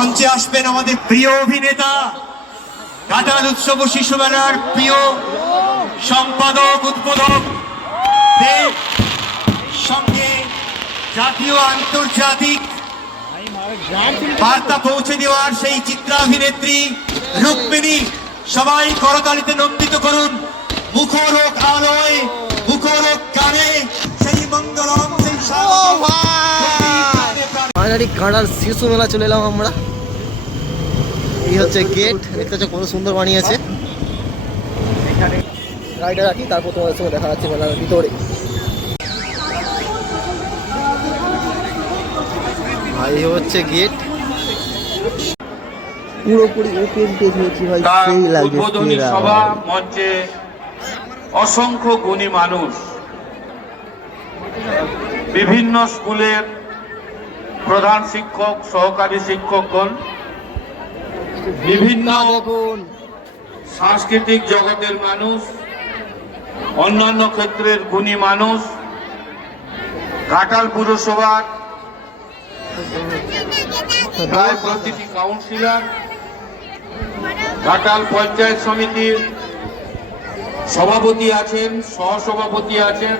মঞ্চে আসবেন আমাদের প্রিয় অভিনেতা, ঘাটাল উৎসব ও শিশু মেলার প্রিয় সম্পাদক উদ্বোধক দেব, সঙ্গে জাতীয় আন্তর্জাতিক বার্তা পৌঁছে দেওয়ার সেই চিত্রাভিনেত্রী রুক্মিণী। সবাই করতালিতে নন্দিত করুন। মুখরোগ আলোয়, মুখরোগ গানে সেই মঙ্গলম, সেই ফাইনালি ঘাটাল শিশু মেলা চলে এলাম আমরা। এই হচ্ছে গেট, দেখতে হচ্ছে কত সুন্দর বানিয়েছে। গাড়িটা রাখি, তারপর তোমাদের সঙ্গে দেখা যাচ্ছে মেলার ভিতরে। এই হচ্ছে গেট, পুরোপুরি ওপেন পেজ হয়েছে ভাই, সেই লাগছে। উদ্বোধনী সভা মঞ্চে অসংখ্য গুণী মানুষ, বিভিন্ন স্কুলের প্রধান শিক্ষক, সহকারী শিক্ষকগণ, বিভিন্ন সাংস্কৃতিক জগতের মানুষ, অন্যান্য ক্ষেত্রের গুণী মানুষ, ঘাটাল পুরসভার প্রায় প্রতিটি কাউন্সিলর, ঘাটাল পঞ্চায়েত সমিতির সভাপতি আছেন, সহসভাপতি আছেন।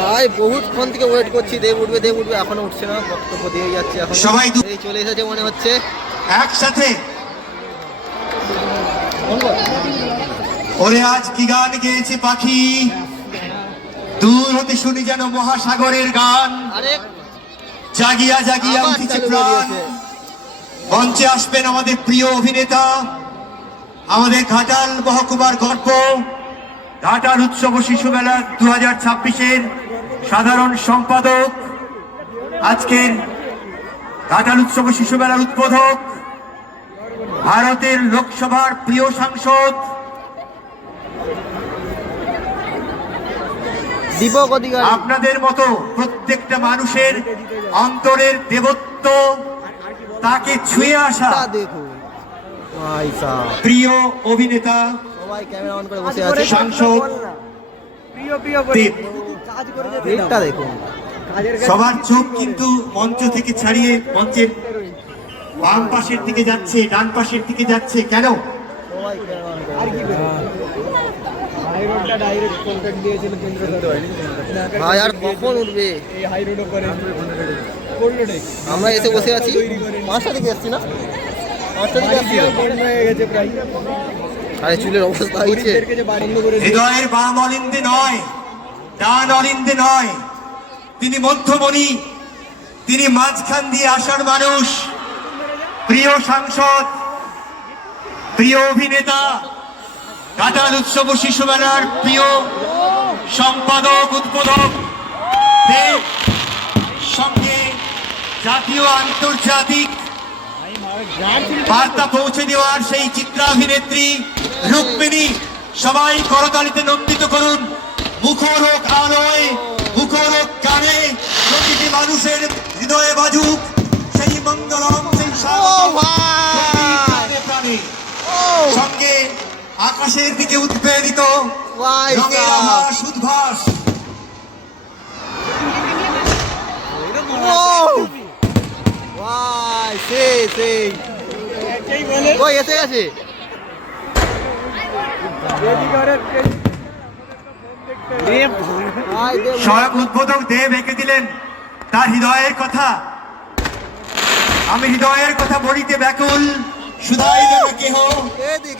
ভাই বহুক্ষণ থেকে ওয়েট করছি, দেব উঠবে দেব উঠবে, এখনো উঠছে না, বক্তব্য দিয়ে যাচ্ছে। এখন সবাই এই চলে এসেছে মনে হচ্ছে একসাথে। ওরে আজ কি গান গেয়েছে পাখি, দূর হতে শুনি যেন মহাসাগরের গান। জাগিয়া জাগিয়া উঠেছে প্রাণ। মঞ্চে আসবেন আমাদের প্রিয় অভিনেতা, আমাদের ঘাটাল মহকুমার গর্ব, ঘাটাল উৎসব ও শিশু মেলা 2026-এর সাধারণ সম্পাদক, আজকের ঘাটাল উৎসব ও শিশু মেলার উদ্বোধক, ভারতের লোকসভার প্রিয় সাংসদ দীপক অধিকারী। আপনাদের মতো প্রত্যেকটা মানুষের অন্তরের দেবত্ব, তাকে ছুঁয়ে আসা প্রিয় অভিনেতা, সবাই ক্যামেরা অন করে বসে আছে। সাংসদ দেব। দেখুন, সবার চোখ কিন্তু মঞ্চ থেকে ছাড়িয়ে মঞ্চের বাম পাশের দিকে যাচ্ছে, ডান পাশের দিকে যাচ্ছে। কেন? ভাই আর কখন উঠবে? আমরা এসে বসে আছি, 5টা দিকে আসছি না, 5টা দিকে আসছি। আরে চুলের অবস্থা হয়েছে। হৃদয়ের বাম অলিন্দে নয়, ডান অলিন্দে নয়, তিনি মধ্যমণি, তিনি মাঝখান দিয়ে আসার মানুষ। প্রিয় সাংসদ, প্রিয় অভিনেতা, ঘাটাল উৎসব ও শিশু মেলার প্রিয় সম্পাদক উদ্বোধক দেব, সঙ্গে জাতীয় আন্তর্জাতিক বার্তা পৌঁছে দেওয়ার সেই চিত্রাভিনেত্রী রুক্মিণী। সবাই করতালিতে নন্দিত করুন। মুখরোগ আলোয়, মুখরোগ গানে প্রতিটি মানুষের হৃদয়ে বাজুক সেই মঙ্গলম, সেই প্রাণে। সঙ্গে আকাশের দিকে উৎপেদিত রঙের আভাস, উদ্ভাস। এসে গেছে। স্বয়ং উদ্বোধক দেব এঁকে দিলেন তার হৃদয়ের কথা। আমি হৃদয়ের কথা বলিতে ব্যাকুল, শুধাই দেব কেহ,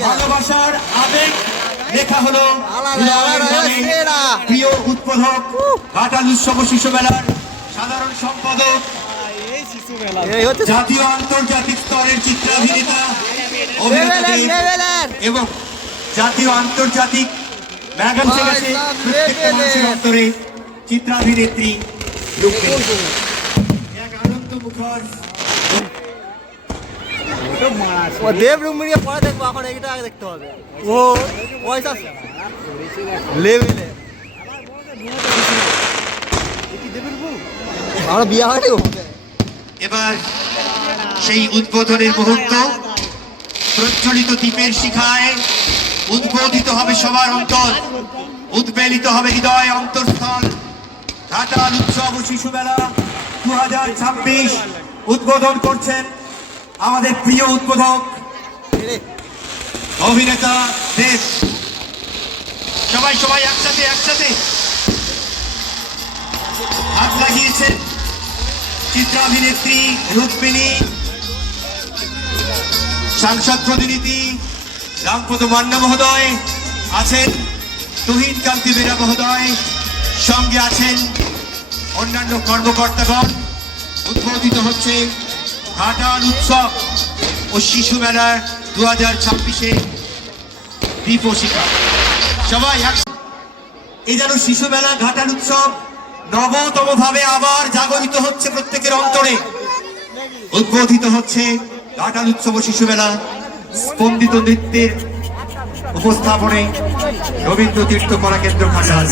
ভালোবাসার আবেগ লেখা হলো প্রিয় উদ্বোধক, ঘাটাল উৎসব ও শিশু মেলার সাধারণ সম্পাদক, জাতীয় আন্তর্জাতিক স্তরের চিত্রাভিনেতা এবং জাতীয় আন্তর্জাতিক ম্যাগান গেছে প্রত্যেকটা মানুষের অন্তরে চিত্রাভিনেত্রী রুক্মিণী। এক আনন্দ মুখর দেব রুমিনিয়া পরে দেখবো, এখন এইটা আগে দেখতে হবে। ও পয়সা লেভেলে আমরা বিয়ে হয়নি। এবার সেই উদ্বোধনের মুহূর্ত, প্রজ্বলিত দীপের শিখায় উদ্বোধিত হবে সবার অন্তর, উদ্বেলিত হবে হৃদয় অন্তঃস্থল। ঘাটাল উৎসব ও শিশু মেলা 2026 উদ্বোধন করছেন আমাদের প্রিয় উদ্বোধক অভিনেতা দেব। সবাই সবাই একসাথে একসাথে হাত লাগিয়েছেন চিত্রাভিনেত্রী রুক্মিণী, সাংসদ প্রতিনিধি রামপদ মান্না মহোদয় আছেন, তুহিন কান্তি বেরা মহোদয়, সঙ্গে আছেন অন্যান্য কর্মকর্তাগণ। উদ্বোধিত হচ্ছে ঘাটাল উৎসব ও শিশু মেলা 2026-এ দীপশিখা। সবাই এই যেন শিশু মেলা ঘাটাল উৎসব নবতম ভাবে আবার জাগরিত হচ্ছে প্রত্যেকের অন্তরে। উদ্বোধিত হচ্ছে ঘাটাল উৎসব ও শিশু মেলা। স্পন্দিত নৃত্যের উপস্থাপনে রবীন্দ্র তীর্থ কলা কেন্দ্র ঘাটাল।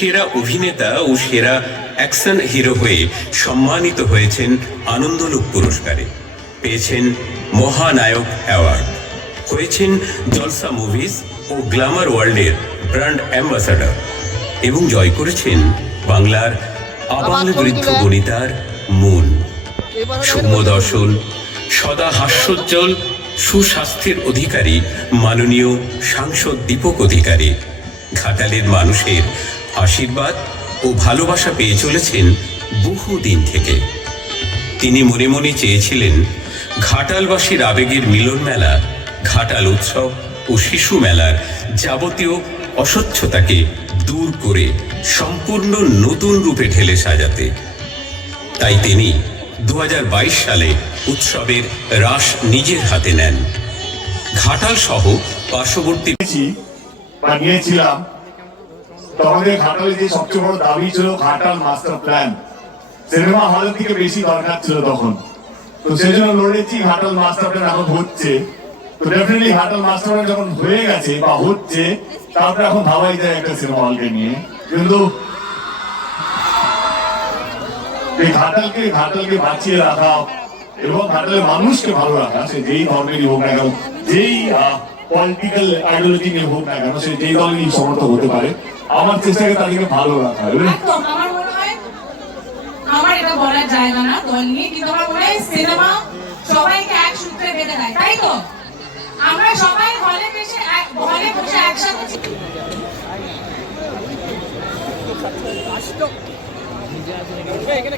সেরা অভিনেতা ও সেরা অ্যাকশন হিরো হয়ে সম্মানিত হয়েছেন আনন্দলোক পুরস্কারে, পেয়েছেন মহানায়ক অ্যাওয়ার্ড, হয়েছেন জলসা মুভিজ ও গ্ল্যামার ওয়ার্ল্ডের ব্র্যান্ড অ্যাম্বাসাডর এবং জয় করেছেন বাংলার আবাল বৃদ্ধ বনিতার মন। সৌম্য দর্শন, সদা হাস্যোজ্জ্বল সুস্বাস্থ্যের অধিকারী মাননীয় সাংসদ দীপক অধিকারী ঘাটালের মানুষের আশীর্বাদ ও ভালোবাসা পেয়ে চলেছেন বহুদিন থেকে। তিনি মনে মনে চেয়েছিলেন ঘাটালবাসীর আবেগের মিলন মেলা ঘাটাল উৎসব ও শিশু মেলার যাবতীয় অস্বচ্ছতাকে দূর করে সম্পূর্ণ নতুন রূপে ঢেলে সাজাতে। তাই তিনি 2022 সালে উৎসবের রাস নিজের হাতে নেন। ঘাটাল সহ পার্শ্ববর্তী বানিয়েছিলাম। তো আমাদের ঘাটালে যে সবচেয়ে বড় দাবি ছিল ঘাটাল মাস্টার প্ল্যান। সিনেমা হলের থেকে বেশি দরকার ছিল তখন, তো সেই জন্য লড়েছি। ঘাটাল মাস্টার প্ল্যান এখন হচ্ছে, তো ডেফিনেটলি ঘাটাল মাস্টার প্ল্যান যখন হয়ে গেছে বা হচ্ছে, তারপরে এখন ভাবাই যায় একটা সিনেমা হলকে নিয়ে। কিন্তু এই ঘাটালকে বাঁচিয়ে রাখা এবং ঘাটালের মানুষকে ভালো রাখা, সে যেই ধর্মেরই হোক না কেন, যেই পলিটিক্যাল আইডিওলজি নিয়ে হোক না কেন, সে যেই দলই সমর্থক হতে পারে, আমার চেষ্টাকে তাদেরকে ভালো রাখা। আমার মনে হয়, আমার এটা বলার জায়গা না দল নিয়ে, কিন্তু আমার মনে হয় সিনেমা সবাইকে এক সূত্রে বেঁধে দেয়, তাই তো? আমরা সবাই হলে বসে একসাথে এখানে